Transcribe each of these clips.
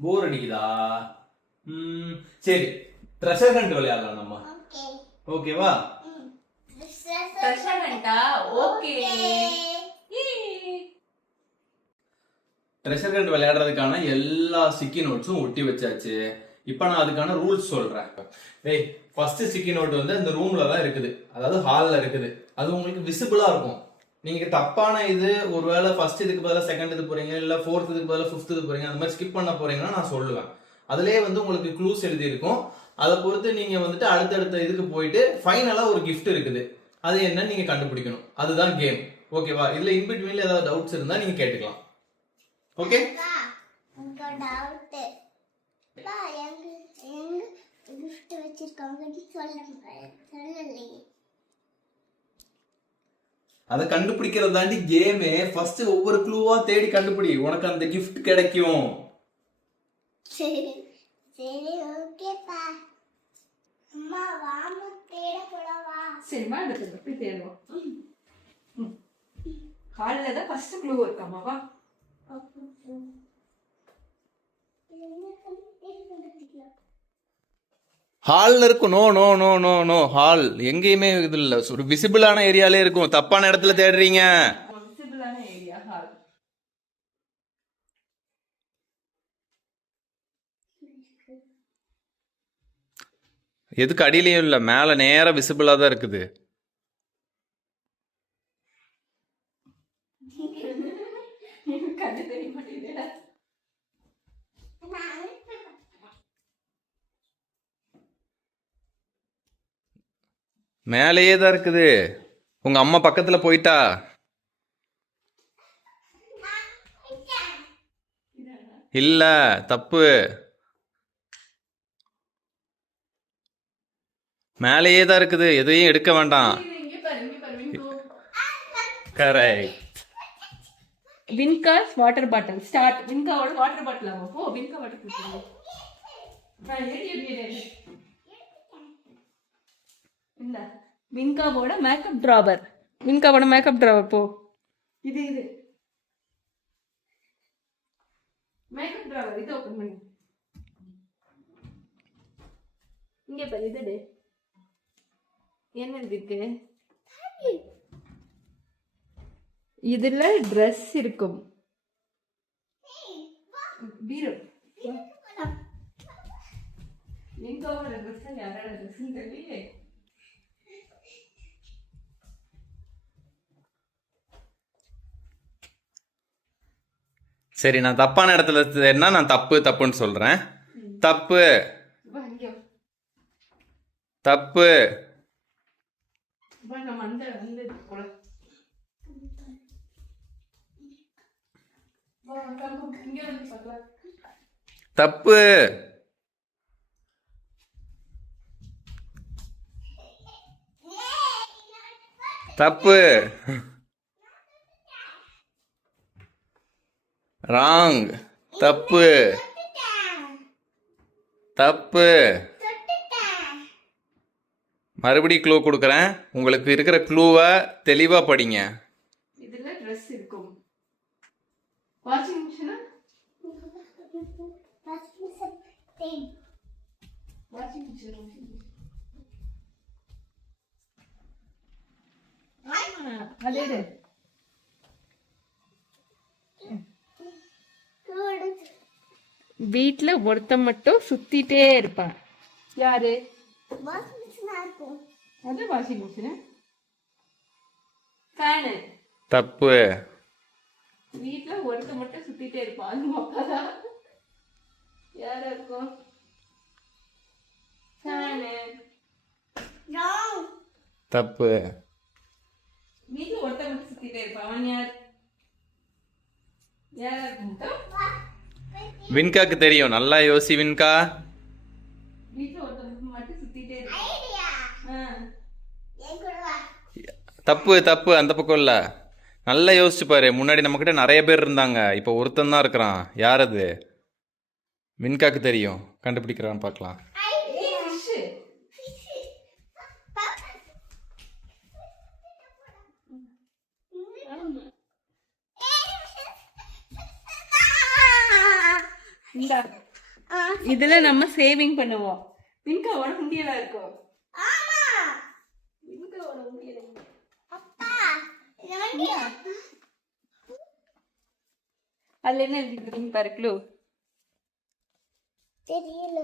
போர் அடிக்குதா? சரி, treasure hunt விளையாடலாம் நம்ம. ஓகேவா? ட்ரெஷர் ஹண்டா? ஓகே. ட்ரெஷர் ஹண்ட் விளையாடுறதுக்கான எல்லா ஸ்டிக்கி நோட்ஸும் ஒட்டி வச்சாச்சு. இப்போ நான் அதுக்கான ரூல்ஸ் சொல்றேன். ஃபர்ஸ்ட் ஸ்டிக்கி நோட் வந்து இந்த ரூம்ல தான் இருக்குது, அதாவது ஹால்ல இருக்குது. அது உங்களுக்கு விசிபிளா இருக்கும். நீங்க தப்பான இது ஒருவேளை ஃபர்ஸ்ட் இதுக்கு பதிலாக செகண்ட் இது போறீங்க, இல்ல ஃபோர்த் இதுக்கு பதிலாக ஃபிஃப்த் இது போறீங்க, அந்த மாதிரி ஸ்கிப் பண்ண போறீங்கன்னா நான் சொல்லுவேன். அதுலயே வந்து உங்களுக்கு க்ளூஸ் எழுதி இருக்கும். அதை பொறுத்து நீங்க வந்துட்டு அடுத்தடுத்த இதுக்கு போயிட்டு ஃபைனலா ஒரு கிஃப்ட் இருக்குது, அது என்னன்னு நீங்க கண்டுபிடிக்கணும். அதுதான் கேம். ஓகேவா? இதுல இன்பிட்வீன்ல ஏதாவது டவுட்ஸ் இருந்தா நீங்க கேட்டுக்கலாம். ஓகே? அதை கண்டுபிடிக்கிறது தாண்டி கேமே. ஃபர்ஸ்ட் ஒவ்வொரு க்ளூவா தேடி கண்டுபிடி, உனக்கு அந்த கிஃப்ட் கிடைக்கும். சரி சரி ஓகேப்பா. அம்மா வாமா தேட போலவா? சரிமா, எடுத்து போய் தேடுவோம். ஹால்ல தான் ஃபர்ஸ்ட் க்ளூ இருக்காமா, வா. ஹால்ல இருக்கும். No no no no no, hall எங்கேயுமே இது இல்ல, ஒரு விசிபிளான ஏரியாலே இருக்கும். தப்பான இடத்துல தேடுறீங்க. விசிபிளான ஏரியா ஹால். எதுக்கு அடியிலையும் இல்ல, மேல நேரா விசிபிளா தான் இருக்குது. கண்ணு தெரிய மாட்டேங்குதுடா. மேலேயே தான் இருக்குது. உங்க அம்மா பக்கத்துல போயிட்டா? இல்ல, தப்பு. மேலேயே தான் இருக்குது, எதையும் எடுக்க வேண்டாம். கரெக்ட். வின்காஸ் வாட்டர் பாட்டில். ஸ்டார்ட். வின்காவோட வாட்டர் பாட்டில் ஆகும். போ, வின்கா வாட்டர் பாட்டில். இல்ல, வின்காவோட மேக்கப் டிராவர். வின்காவோட மேக்கப் டிராவர். போ, இது இது மேக்கப் டிராவர். இது ஓபன் பண்ணு. இங்க பாரு, இது என்ன இருக்கு? இதுல ட்ரெஸ் இருக்கும். பீரோ. வின்காவோட ட்ரெஸ் யாரோட ட்ரெஸ் தெரியல. சரி, நான் தப்பான இடத்துல தேடினா நான் தப்பு தப்புன்னு சொல்றேன். தப்பு தப்பு. தப்பு தப்பு. ராங். தப்பு தப்பு. மறுபடியும் க்ளூ கொடுக்குறேன். உங்களுக்கு இருக்கிற க்ளூவை தெளிவா படிங்க. இதுல ட்ரெஸ் இருக்கும். வாஷிங் மிஷினா? Washing machine. அதே வீட்ல ஒருத்த மட்டும் சுத்திட்டே இருப்பான். யாரு? அது வாஷிங் மிஷின். ஃபேனு. தப்பு. வீட்ல ஒருத்த மட்டும் சுத்திட்டே இருப்பான். அது மொக்கதான். யாரா இருக்கும்? ஃபேனு. தப்பு. வீட்ல ஒருத்த மட்டும் சுத்திட்டே இருப்பான். அவன் யார்? யாரா இருக்கும்? வின்காக்கு தெரியும். நல்லா யோசி வின்கா. வீட்ல ஒருத்த மட்டும் சுத்திட்டே இருப்பான். தப்பு தப்பு. அந்த பக்கம் இல்ல. நல்லா யோசிச்சு பாரு. முன்னாடி நம்ம கிட்ட நிறைய பேர் இருந்தாங்க, இப்போ ஒருத்தன் தான் இருக்கிறான். யார் அது? வின்காக்கு தெரியும். கண்டுபிடிக்கிறான்னு பார்க்கலாம். இந்தா இதுல நம்ம சேவிங் பண்ணுவோம். வின்காவோட உண்டியலா இருக்கும். ஆமா வின்காவோட உண்டியல் எங்க? அப்பா இது வந்து அதுல என்ன எழுதிருக்கீங்க பாரு க்ளூ. தெரியல.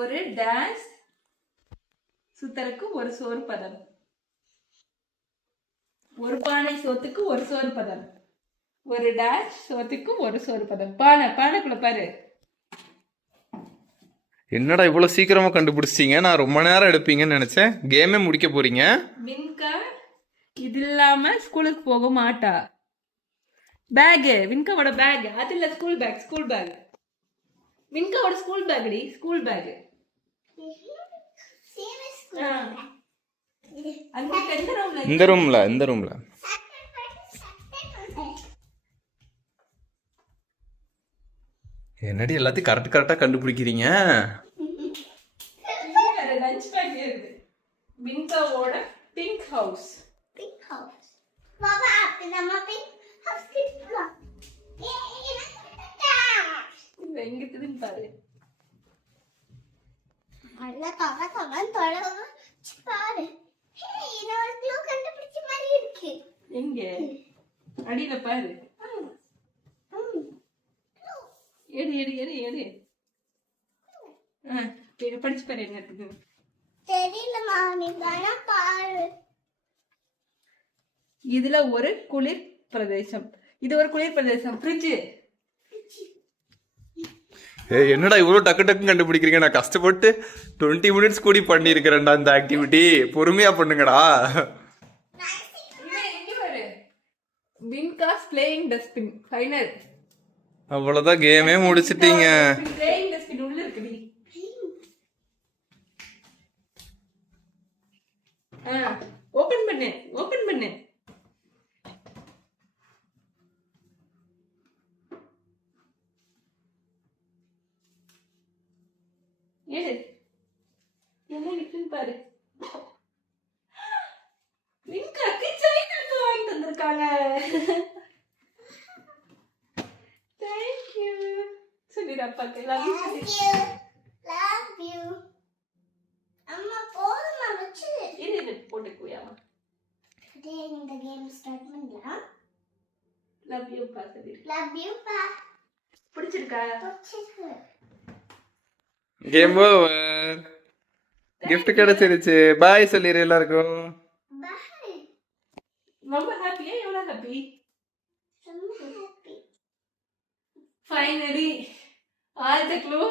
ஒரு டேஷ் சுத்தருக்கு ஒரு சோறு பதம். ஒரு பானை சோத்துக்கு ஒரு சோறு பதம். ஒரு டேஷ் சோத்துக்கு ஒரு சோறு பதம். பானைக்குள்ள பாரு. என்னடா இவ்வளவு சீக்கிரமா கண்டுபிடிச்சிட்டீங்க? நான் ரொம்ப நேரம் எடுப்பீங்கன்னு நினைச்சேன். கேமே முடிக்க போறீங்க. வின்கா இது இல்லாம ஸ்கூலுக்கு போக மாட்டா. பேக் வின்காவோட பேக். அது இல்ல ஸ்கூல் பேக். வின்காவோட ஸ்கூல் பேக்டி. School bag. சீரியஸ் அந்த எந்த ரூம்ல? இந்த ரூம்ல என்னடி எல்லாத்தையும் கரெக்டா கண்டுபிடிக்கிறீங்க? லஞ்ச் பேக் இருக்கு. வின்காவோட பிங்க் ஹவுஸ். Pink house. பாபா நம்ம பிங்க் ஹவுஸ் கிட்டலாம். இது எங்க இருக்குதுன்னு பாரு. அல்ல கவ தொலைவு பாரு. ஹே இன்னொரு க்ளூ கண்டுபிடிச்ச மாதிரி இருக்கு. எங்க? அடியில பாரு. எடு. படிச்சு பாரு என்ன இருக்குது. தெரியலமா நீ வேணா பாரு. இதுல ஒரு குளிர் பிரதேசம். இது ஒரு குளிர் பிரதேசம். ஃப்ரிட்ஜ். என்னடா இவ்வளவு டக்கு கண்டுபிடிக்கிறீங்க? நான் கஷ்டப்பட்டு 20 மினிட்ஸ் கூடி பண்ணிருக்கிறேன்டா இந்த ஆக்டிவிட்டி. பொறுமையா பண்ணுங்கடா. வின்காஸ் பிளேயிங் டஸ்ட்பின் ஃபைனல். அவ்வளவுதான், கேமே முடிச்சிட்டீங்க. பிளேயிங் டஸ்ட்பின் உள்ள இருக்குடி. ஓபன் பண்ணு. ஏடு என்ன இருக்குன்னு பாரு. வின்காக்கு சைனாக்கு வாங்கி தந்திருக்காங்க. Thank you. சொல்லிடு அப்பாக்கு. Love you. அம்மா போதுமா வச்சு. இது போட்டுக்குவியாமா? டேய் இந்த கேம் ஸ்டார்ட் பண்ணலாம். Love you பா சொல்லிடு. Love you பா. பிடிச்சிருக்கா? பிடிச்சிருக்கு. Game over. gift கிடைச்சிருச்சு. பாய் சொல்லிரு எல்லாருக்கும். பாய். ரொம்ப ஹாப்பியா? எவ்வளவு ஹாப்பி? ரொம்ப happy. Finally all the clue